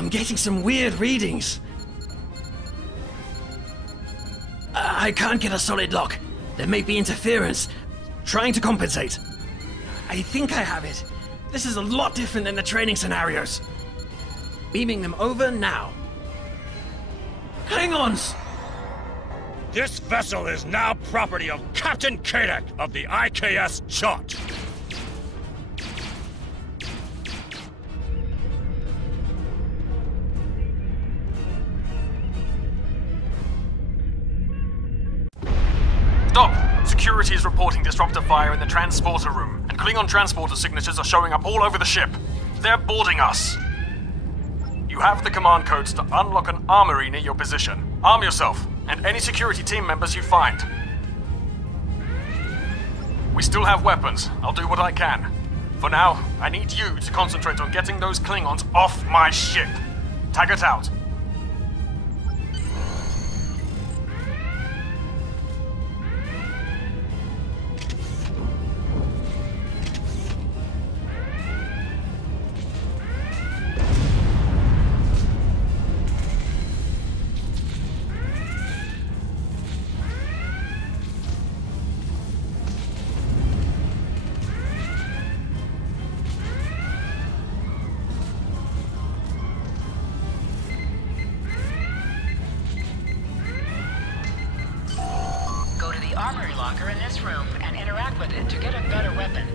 I'm getting some weird readings. I can't get a solid lock. There may be interference. Trying to compensate. I think I have it. This is a lot different than the training scenarios. Beaming them over now. Klingons! This vessel is now property of Captain Kadek of the IKS Jaunt. Stop! Security is reporting disruptor fire in the transporter room, and Klingon transporter signatures are showing up all over the ship. They're boarding us. You have the command codes to unlock an armory near your position. Arm yourself, and any security team members you find. We still have weapons. I'll do what I can. For now, I need you to concentrate on getting those Klingons off my ship. Taggart out. Armory locker in this room and interact with it to get a better weapon.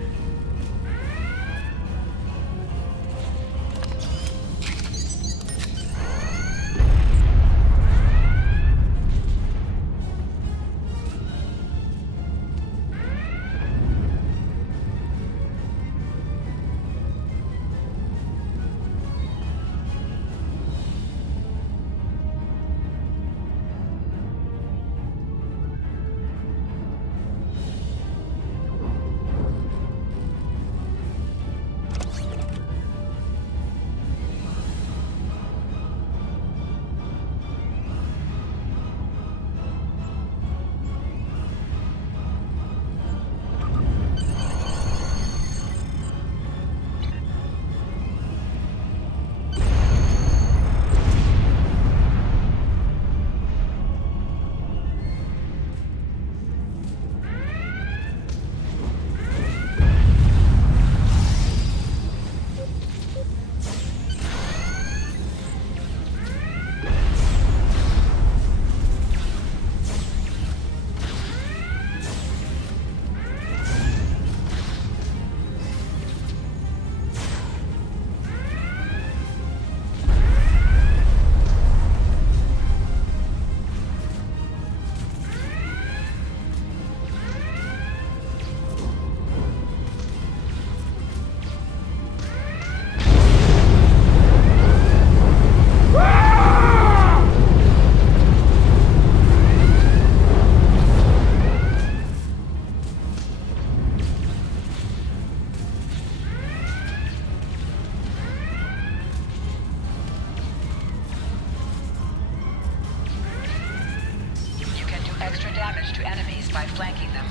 Extra damage to enemies by flanking them.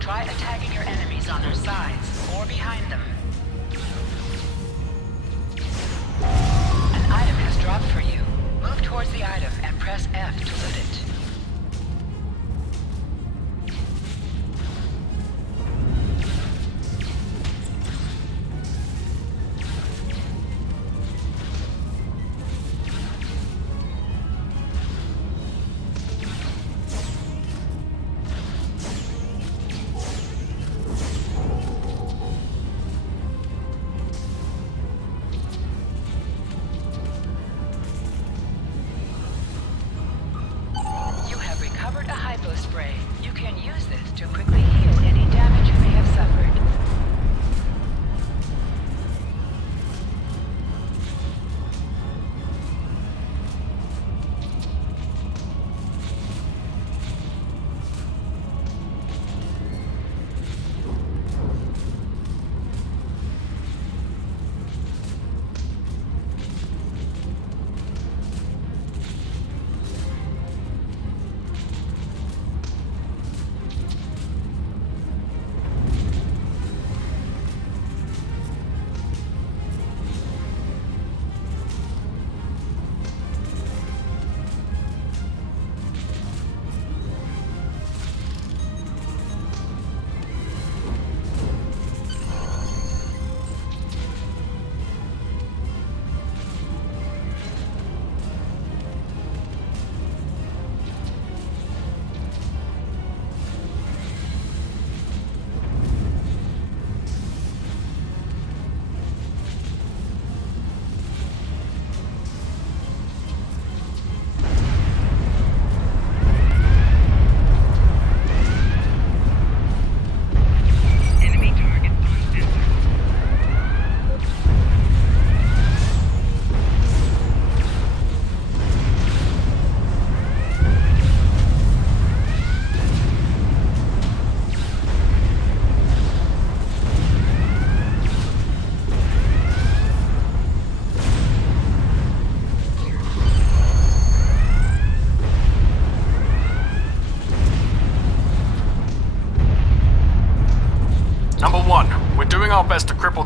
Try attacking your enemies on their sides or behind them. An item has dropped for you. Move towards the item and press F to loot it.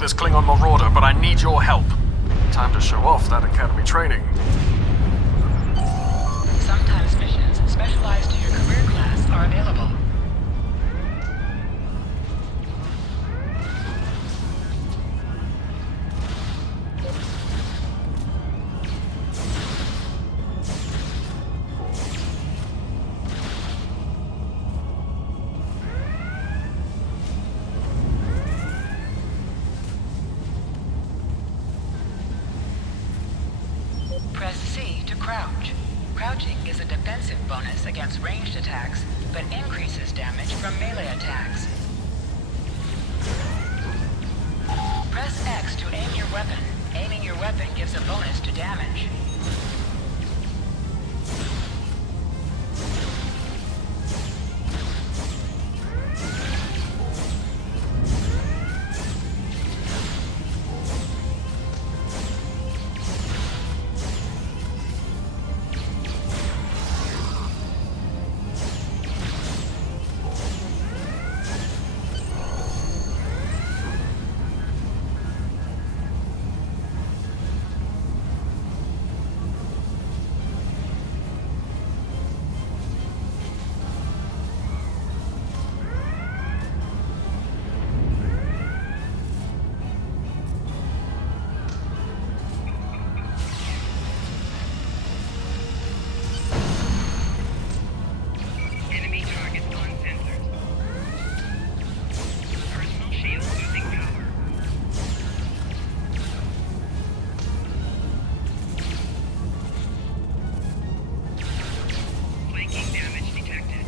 this Klingon marauder, but I need your help. Time to show off that academy training. Sometimes missions specialized to your career class are available. Press C to crouch. Crouching is a defensive bonus against ranged attacks, but increases damage from melee attacks. Press X to aim your weapon. Aiming your weapon gives a bonus to damage. Enemy targets on sensors. Personal shield losing power. Flanking damage detected.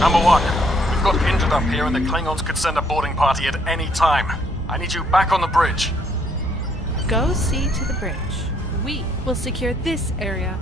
Number one, we've got injured up here and the Klingons could send a boarding party at any time. I need you back on the bridge. Go see to the bridge. We will secure this area.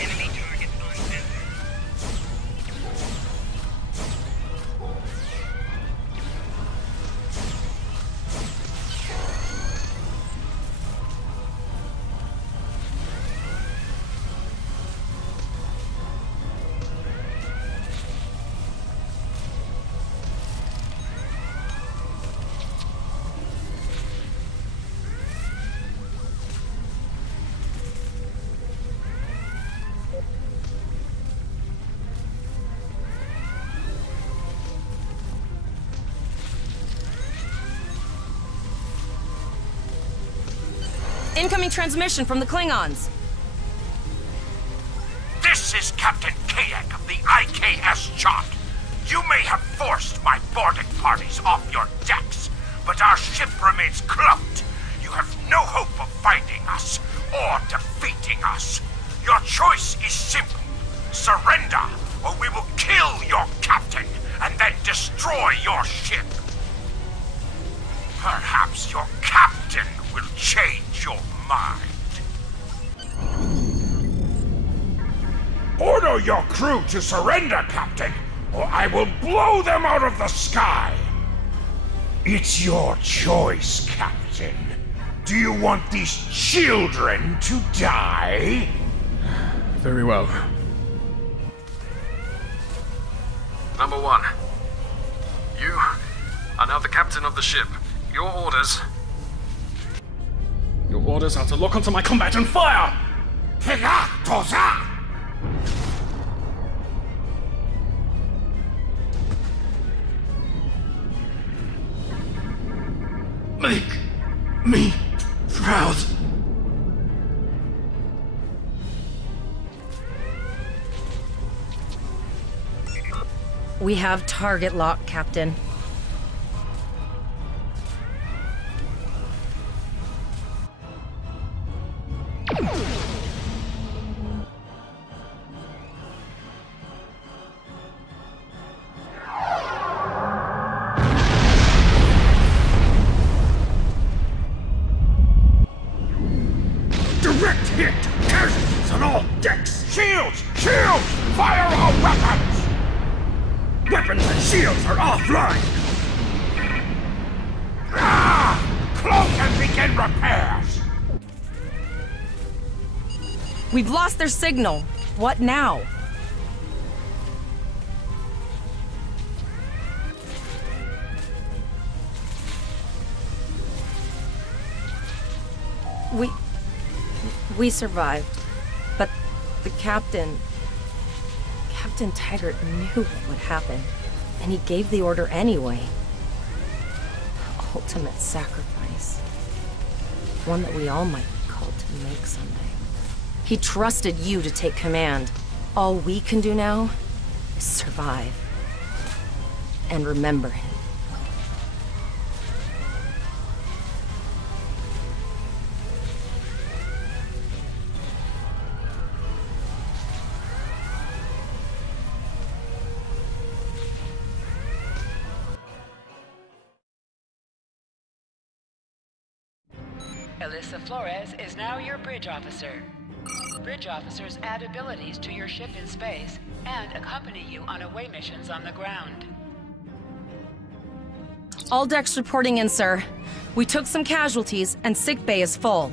Enemy targets on sensors. Incoming transmission from the Klingons. This is Captain Kadek of the IKS Chart. You may have forced my boarding parties off your decks, but our ship remains cloaked. You have no hope of finding us or defeating us. Your choice is simple. Surrender, or we will kill your captain and then destroy your ship. Perhaps your captain will change your mind. Order your crew to surrender, Captain, or I will blow them out of the sky. It's your choice, Captain. Do you want these children to die? Very well. Number 1. You are now the captain of the ship. Your orders... Your orders are to lock onto my combat and fire! Tega Toza! Make me proud. We have target lock, Captain. Direct hit! Casualties on all decks! Shields! Shields! Fire all weapons! Weapons and shields are offline! Cloak and begin repairs! We've lost their signal. What now? We survived, but the Captain Taggart knew what would happen, and he gave the order anyway. Ultimate sacrifice. One that we all might be called to make someday. He trusted you to take command. All we can do now is survive. And remember him. Alyssa Flores is now your bridge officer. Bridge officers add abilities to your ship in space and accompany you on away missions on the ground. All decks reporting in, sir. We took some casualties, and sickbay is full.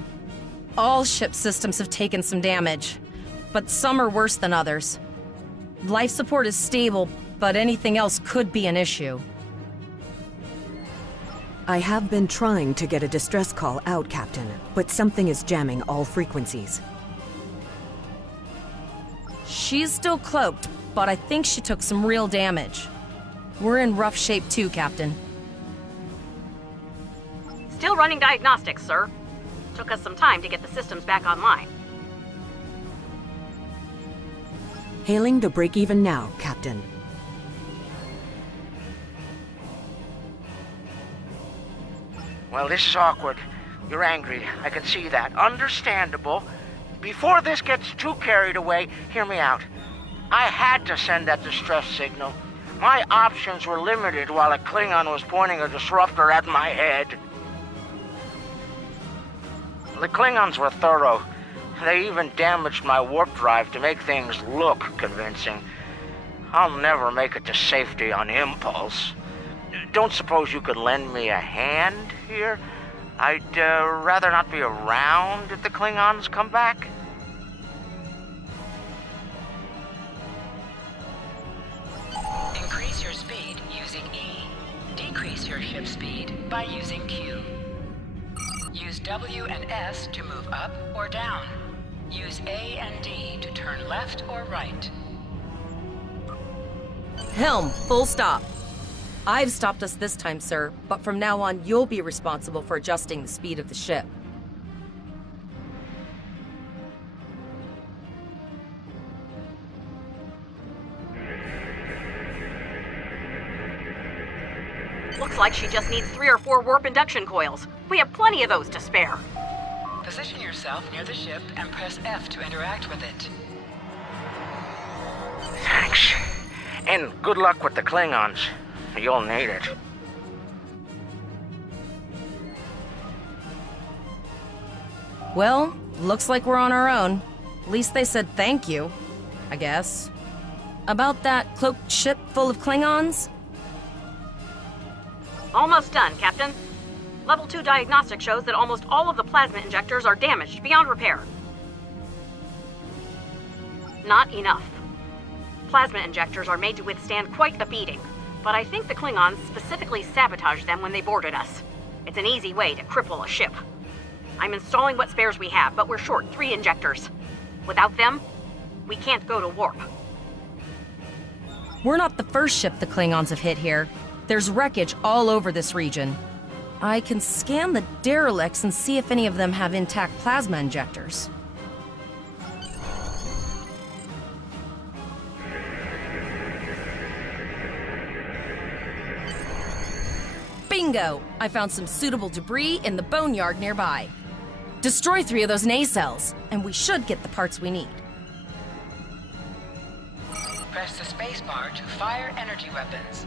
All ship systems have taken some damage, but some are worse than others. Life support is stable, but anything else could be an issue. I have been trying to get a distress call out, Captain, but something is jamming all frequencies. She's still cloaked, but I think she took some real damage. We're in rough shape too, Captain. Still running diagnostics, sir. Took us some time to get the systems back online. Hailing the break-even now, Captain. Well, this is awkward. You're angry. I can see that. Understandable. Before this gets too carried away, hear me out. I had to send that distress signal. My options were limited while a Klingon was pointing a disruptor at my head. The Klingons were thorough. They even damaged my warp drive to make things look convincing. I'll never make it to safety on impulse. Don't suppose you could lend me a hand here? I'd rather not be around if the Klingons come back. Increase your speed using E. Decrease your ship speed by using Q. Use W and S to move up or down. Use A and D to turn left or right. Helm, full stop. I've stopped us this time, sir, but from now on, you'll be responsible for adjusting the speed of the ship. Looks like she just needs 3 or 4 warp induction coils. We have plenty of those to spare. Position yourself near the ship and press F to interact with it. Thanks. And good luck with the Klingons. You'll need it. Well, looks like we're on our own. At least they said thank you, I guess. About that cloaked ship full of Klingons? Almost done, Captain. Level 2 diagnostic shows that almost all of the plasma injectors are damaged beyond repair. Not enough. Plasma injectors are made to withstand quite a beating, but I think the Klingons specifically sabotaged them when they boarded us. It's an easy way to cripple a ship. I'm installing what spares we have, but we're short 3 injectors. Without them, we can't go to warp. We're not the first ship the Klingons have hit here. There's wreckage all over this region. I can scan the derelicts and see if any of them have intact plasma injectors. Bingo! I found some suitable debris in the boneyard nearby. Destroy 3 of those nacelles, and we should get the parts we need. Press the spacebar to fire energy weapons.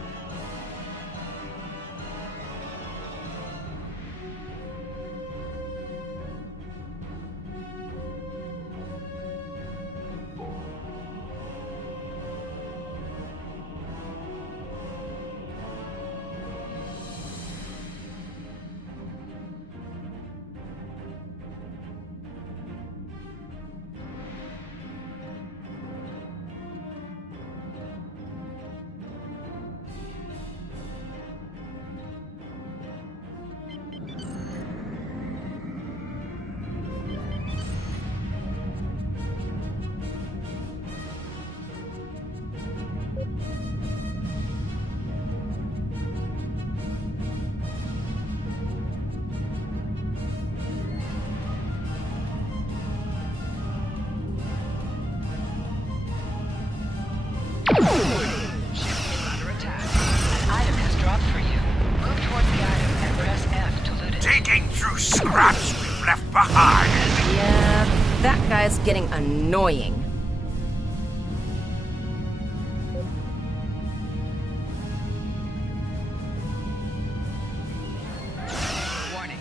Scraps we've left behind. Yeah, that guy's getting annoying. Warning.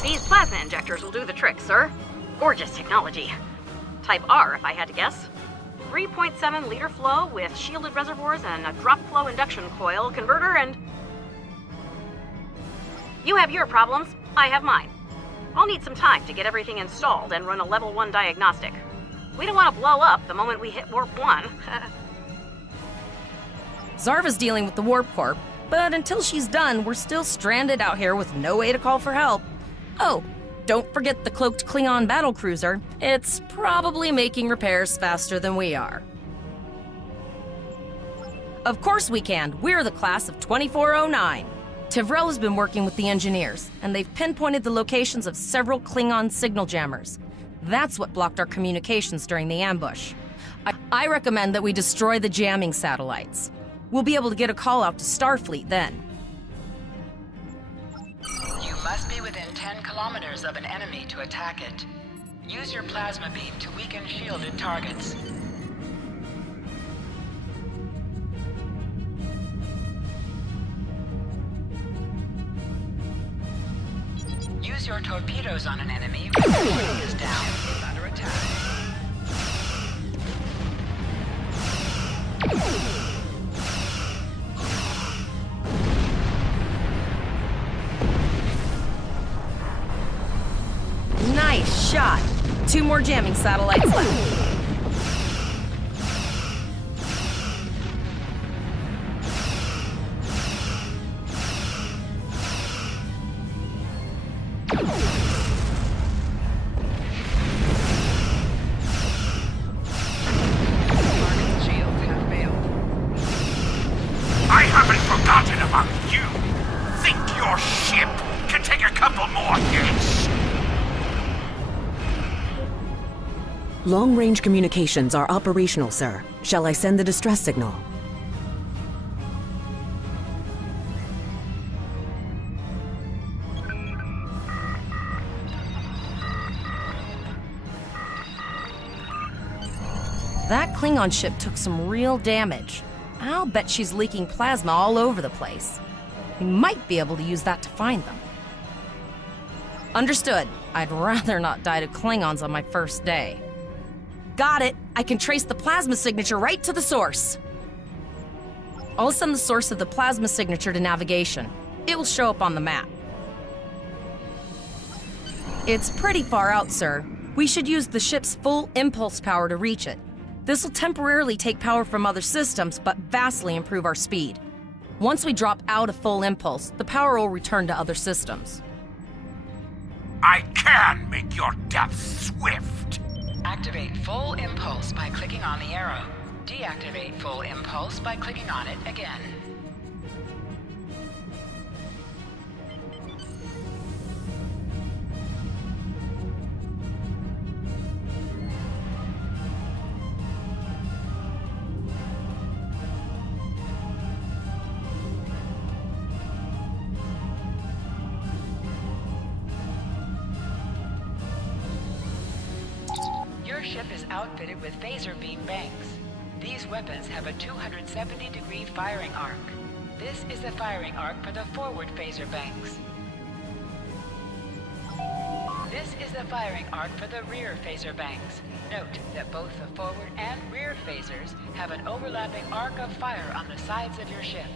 These plasma injectors will do the trick, sir. Gorgeous technology. Type R, if I had to guess. 3.7 liter flow with shielded reservoirs and a drop flow induction coil converter and... You have your problems, I have mine. I'll need some time to get everything installed and run a level 1 diagnostic. We don't want to blow up the moment we hit warp 1. Zarva's dealing with the Warp Corp, but until she's done, we're still stranded out here with no way to call for help. Oh, don't forget the cloaked Klingon battlecruiser. It's probably making repairs faster than we are. Of course we can. We're the class of 2409. Tivrel has been working with the engineers, and they've pinpointed the locations of several Klingon signal jammers. That's what blocked our communications during the ambush. I recommend that we destroy the jamming satellites. We'll be able to get a call out to Starfleet then. You must be within 10 kilometers of an enemy to attack it. Use your plasma beam to weaken shielded targets. Use your torpedoes on an enemy when the ship is down. It's under attack. Nice shot. 2 more jamming satellites left. I haven't forgotten about Long-range communications are operational, sir. Shall I send the distress signal? That Klingon ship took some real damage. I'll bet she's leaking plasma all over the place. We might be able to use that to find them. Understood. I'd rather not die to Klingons on my first day. Got it. I can trace the plasma signature right to the source. I'll send the source of the plasma signature to navigation. It will show up on the map. It's pretty far out, sir. We should use the ship's full impulse power to reach it. This will temporarily take power from other systems, but vastly improve our speed. Once we drop out of full impulse, the power will return to other systems. I can make your death swift. Activate full impulse by clicking on the arrow. Deactivate full impulse by clicking on it again. Your ship is outfitted with phaser beam banks. These weapons have a 270-degree firing arc. This is the firing arc for the forward phaser banks. This is the firing arc for the rear phaser banks. Note that both the forward and rear phasers have an overlapping arc of fire on the sides of your ship.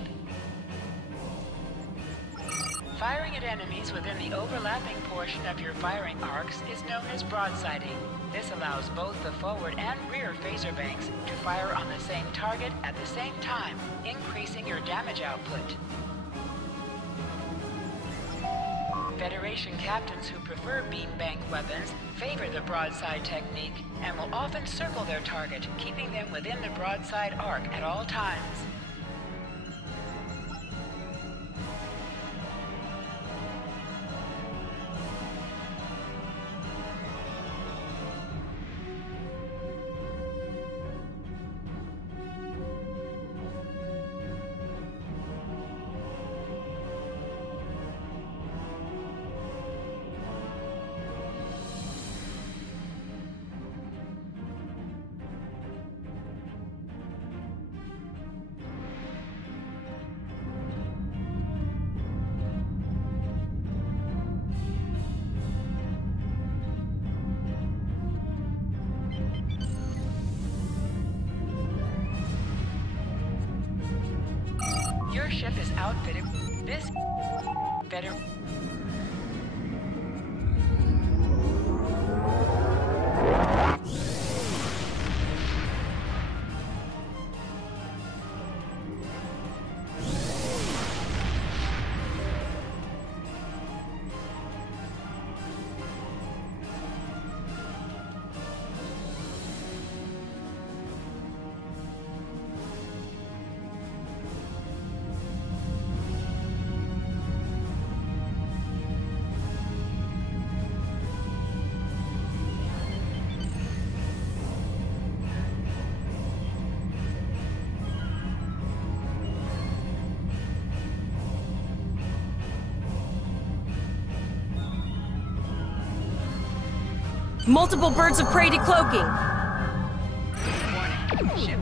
Firing at enemies within the overlapping portion of your firing arcs is known as broadsiding. This allows both the forward and rear phaser banks to fire on the same target at the same time, increasing your damage output. Federation captains who prefer beam bank weapons favor the broadside technique and will often circle their target, keeping them within the broadside arc at all times. Your ship is outfitted with this better. Multiple birds of prey decloaking. Warning. Ship.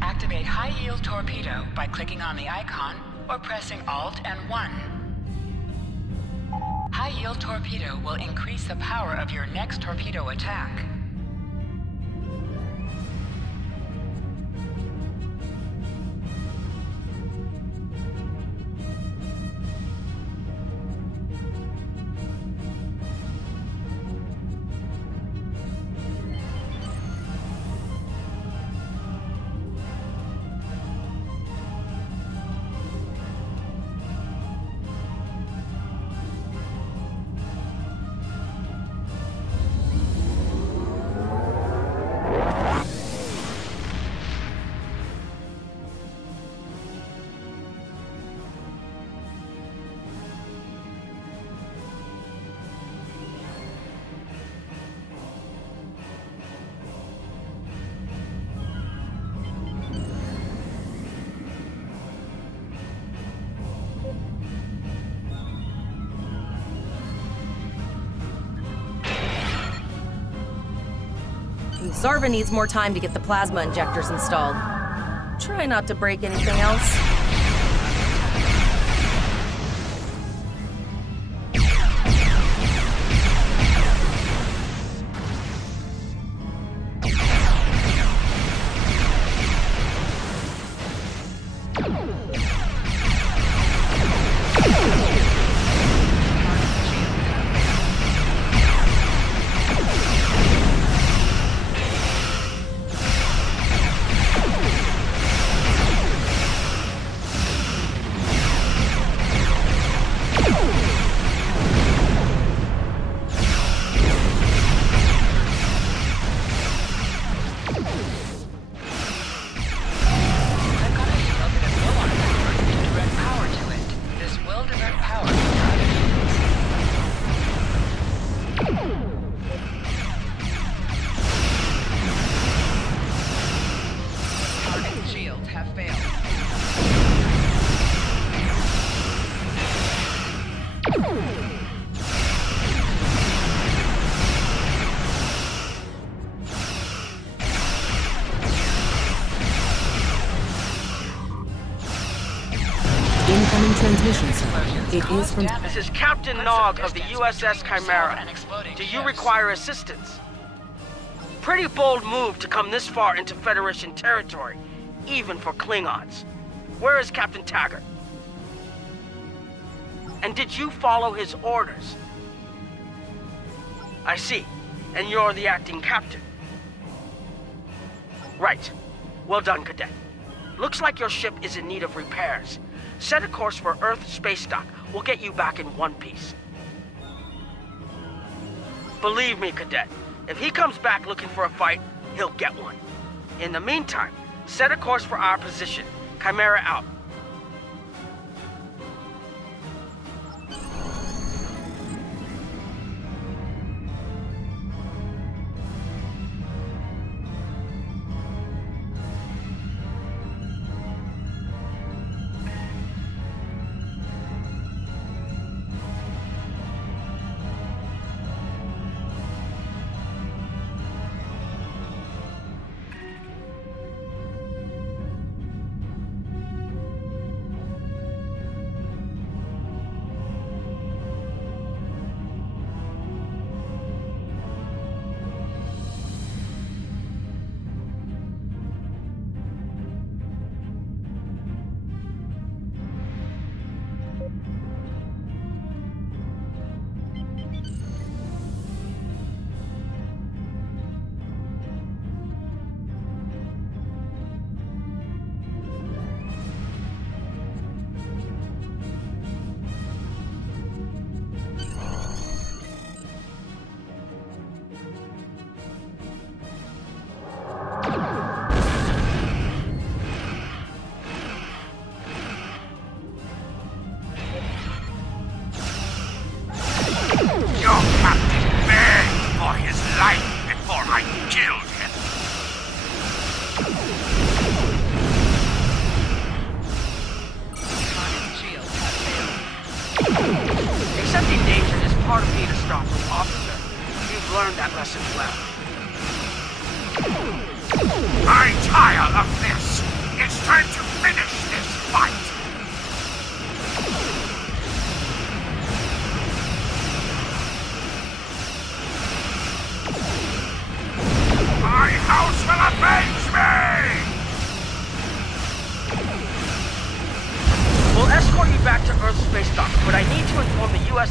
Activate high-yield torpedo by clicking on the icon or pressing Alt and 1. High-yield torpedo will increase the power of your next torpedo attack. Zarva needs more time to get the plasma injectors installed. Try not to break anything else. Incoming transmission, sir. It is from... This is Captain Nog of the USS Chimera. Do you require assistance? Pretty bold move to come this far into Federation territory, even for Klingons. Where is Captain Taggart? And did you follow his orders? I see. And you're the acting captain. Right. Well done, Cadet. Looks like your ship is in need of repairs. Set a course for Earth space dock. We'll get you back in one piece. Believe me, Cadet, if he comes back looking for a fight, he'll get one. In the meantime, set a course for our position. Chimera out.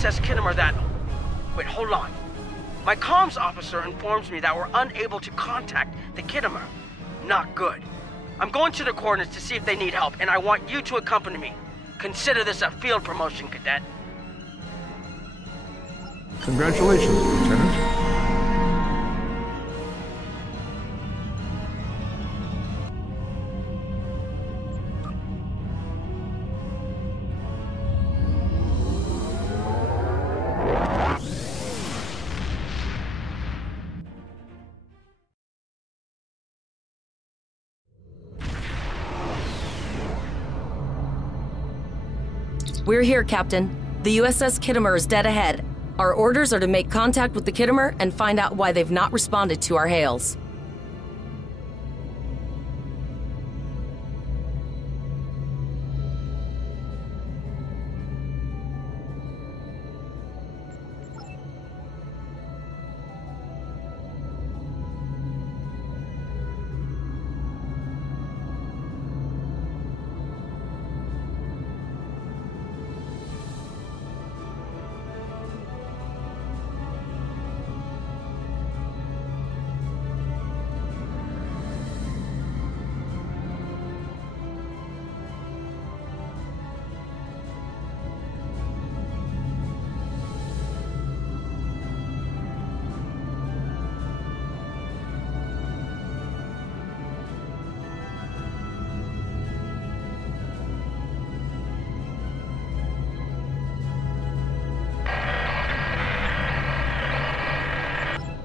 USS Kittimer that... Wait, hold on. My comms officer informs me that we're unable to contact the Kittimer. Not good. I'm going to the coordinates to see if they need help, and I want you to accompany me. Consider this a field promotion, Cadet. Congratulations, Lieutenant. We're here, Captain. The USS Kittimer is dead ahead. Our orders are to make contact with the Kittimer and find out why they've not responded to our hails.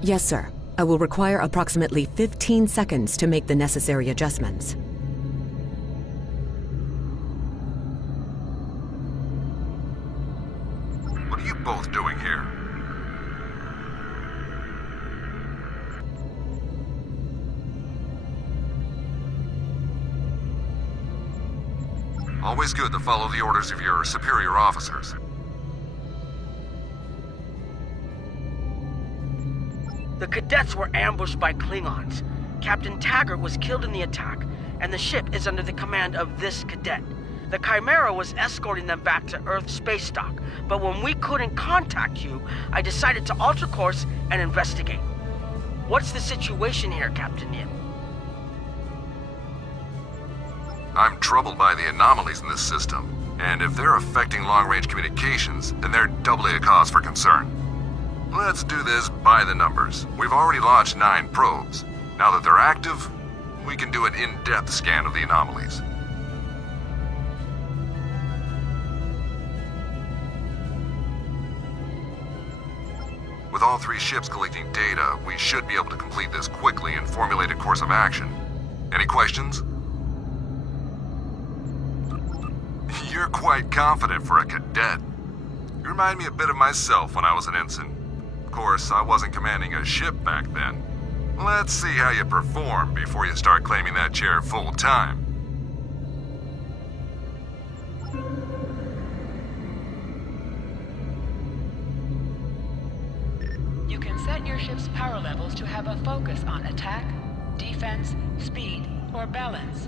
Yes, sir. I will require approximately 15 seconds to make the necessary adjustments. What are you both doing here? Always good to follow the orders of your superior officers. The cadets were ambushed by Klingons. Captain Taggart was killed in the attack, and the ship is under the command of this cadet. The Chimera was escorting them back to Earth space dock, but when we couldn't contact you, I decided to alter course and investigate. What's the situation here, Captain Yin? I'm troubled by the anomalies in this system, and if they're affecting long-range communications, then they're doubly a cause for concern. Let's do this by the numbers. We've already launched 9 probes. Now that they're active, we can do an in-depth scan of the anomalies. With all 3 ships collecting data, we should be able to complete this quickly and formulate a course of action. Any questions? You're quite confident for a cadet. You remind me a bit of myself when I was an ensign. Of course, I wasn't commanding a ship back then. Let's see how you perform before you start claiming that chair full-time. You can set your ship's power levels to have a focus on attack, defense, speed, or balance.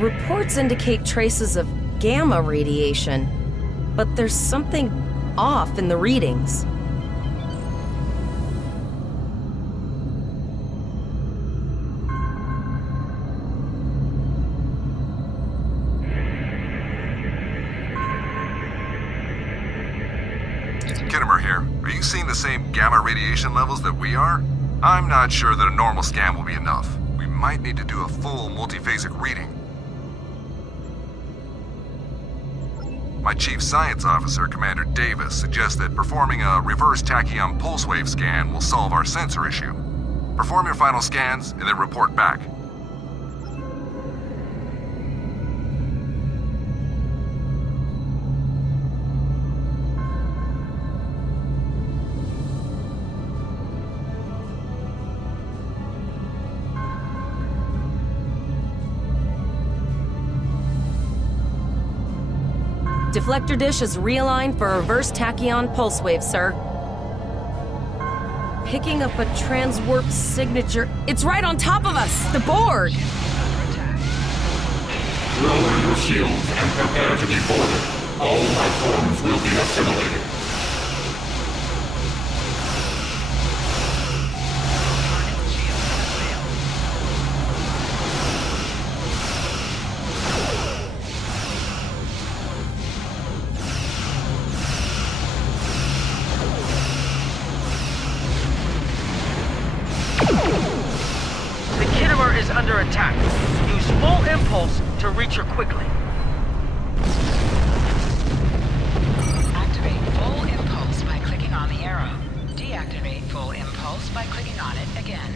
Reports indicate traces of gamma radiation, but there's something off in the readings. Kittimer here. Are you seeing the same gamma radiation levels that we are? I'm not sure that a normal scan will be enough. We might need to do a full multiphasic reading. My Chief Science Officer, Commander Davis, suggests that performing a reverse tachyon pulse wave scan will solve our sensor issue. Perform your final scans and then report back. Deflector dish is realigned for reverse tachyon pulse wave, sir. Picking up a transwarp signature. It's right on top of us! The Borg! Lower your shields and prepare to be boarded. All life forms will be assimilated. The Kittimer is under attack. Use full impulse to reach her quickly. Activate full impulse by clicking on the arrow. Deactivate full impulse by clicking on it again.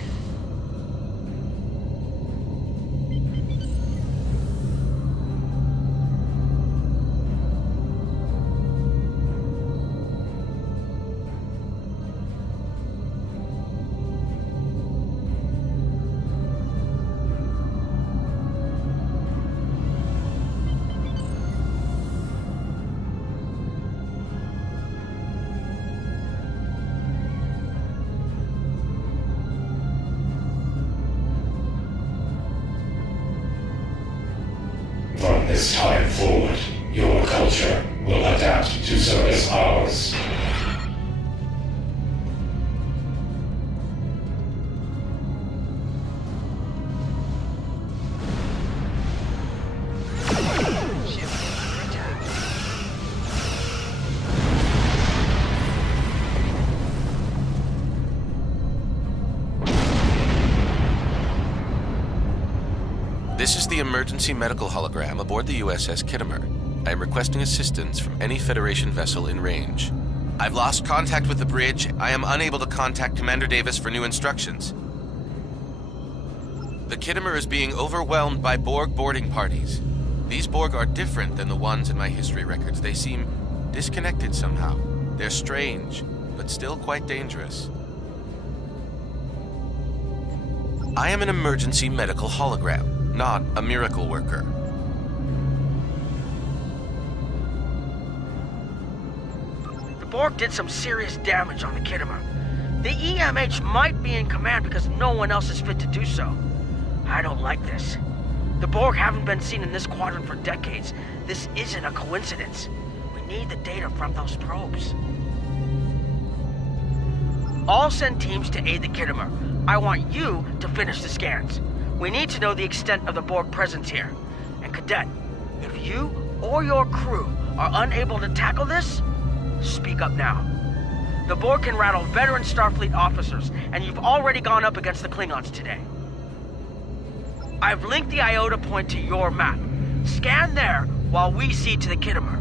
From this time forward, your culture will adapt to service ours. This is the emergency medical hologram aboard the USS Kittimer. I am requesting assistance from any Federation vessel in range. I've lost contact with the bridge. I am unable to contact Commander Davis for new instructions. The Kittimer is being overwhelmed by Borg boarding parties. These Borg are different than the ones in my history records. They seem disconnected somehow. They're strange, but still quite dangerous. I am an emergency medical hologram, not a miracle worker. The Borg did some serious damage on the Kittimer. The EMH might be in command because no one else is fit to do so. I don't like this. The Borg haven't been seen in this quadrant for decades. This isn't a coincidence. We need the data from those probes. I'll send teams to aid the Kittimer. I want you to finish the scans. We need to know the extent of the Borg presence here. And Cadet, if you or your crew are unable to tackle this, speak up now. The Borg can rattle veteran Starfleet officers, and you've already gone up against the Klingons today. I've linked the Iota point to your map. Scan there while we see to the Kittimer.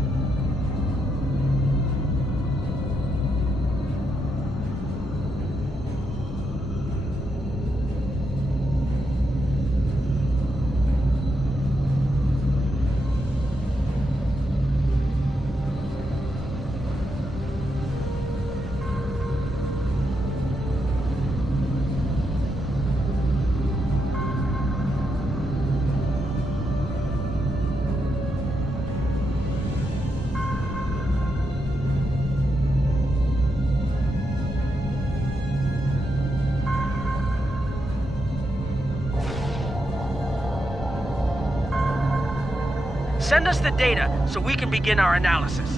Send us the data so we can begin our analysis.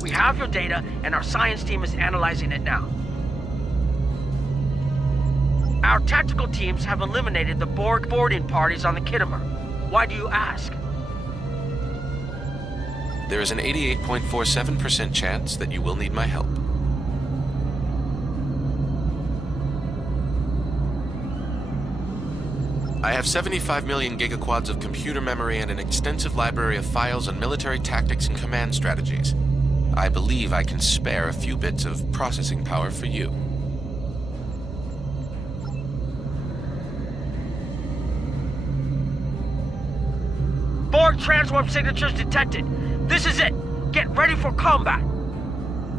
We have your data, and our science team is analyzing it now. Our tactical teams have eliminated the Borg boarding parties on the Kittimer. Why do you ask? There is an 88.47% chance that you will need my help. I have 75 million gigaquads of computer memory and an extensive library of files on military tactics and command strategies. I believe I can spare a few bits of processing power for you. Borg transwarp signatures detected. This is it. Get ready for combat.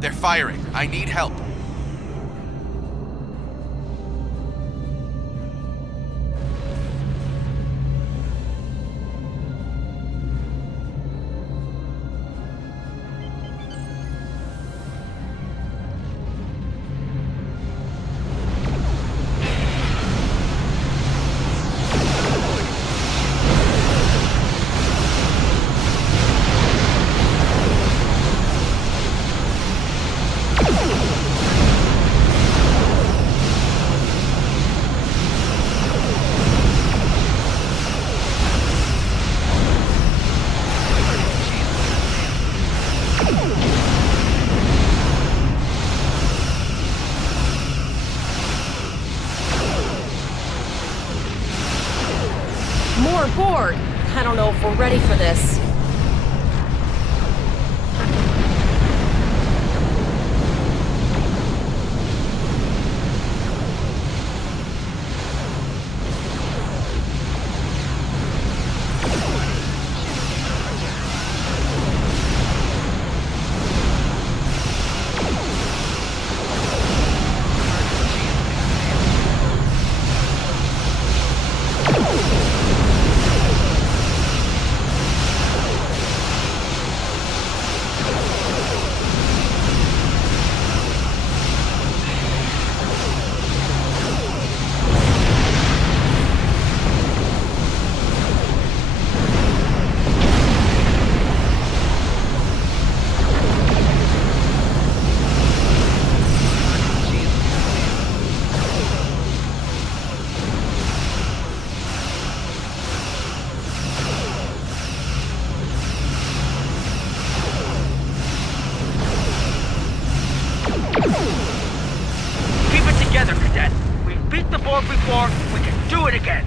They're firing. I need help. We're ready for this. before, we can do it again.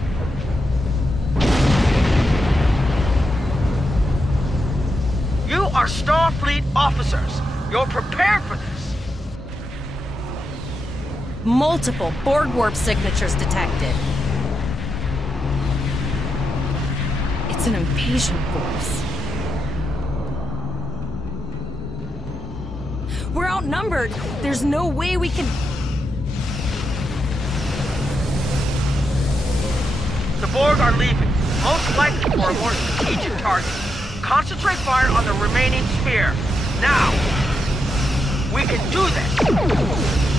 You are Starfleet officers. You're prepared for this. Multiple Borg warp signatures detected. It's an invasion force. We're outnumbered. There's no way we can... The Borg are leaving, most likely for a more strategic target. Concentrate fire on the remaining sphere. Now! We can do this!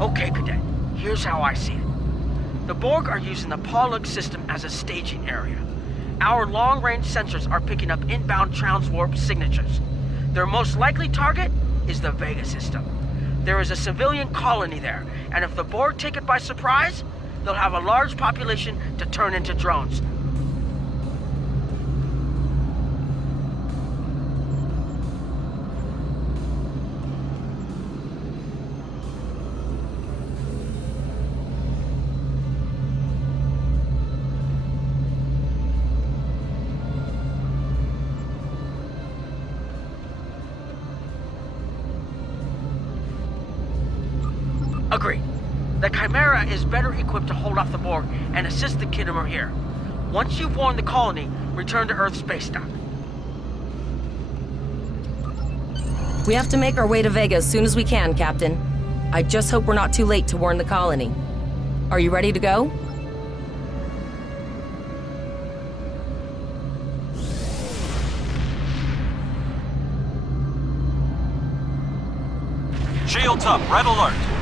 Okay, Cadet. Here's how I see it. The Borg are using the Pollock system as a staging area. Our long-range sensors are picking up inbound transwarp signatures. Their most likely target is the Vega system. There is a civilian colony there, and if the Borg take it by surprise, they'll have a large population to turn into drones. Agreed. The Chimera is better equipped to hold off the Borg and assist the Khitomer here. Once you've warned the colony, return to Earth space dock. We have to make our way to Vega as soon as we can, Captain. I just hope we're not too late to warn the colony. Are you ready to go? Shields up, red alert.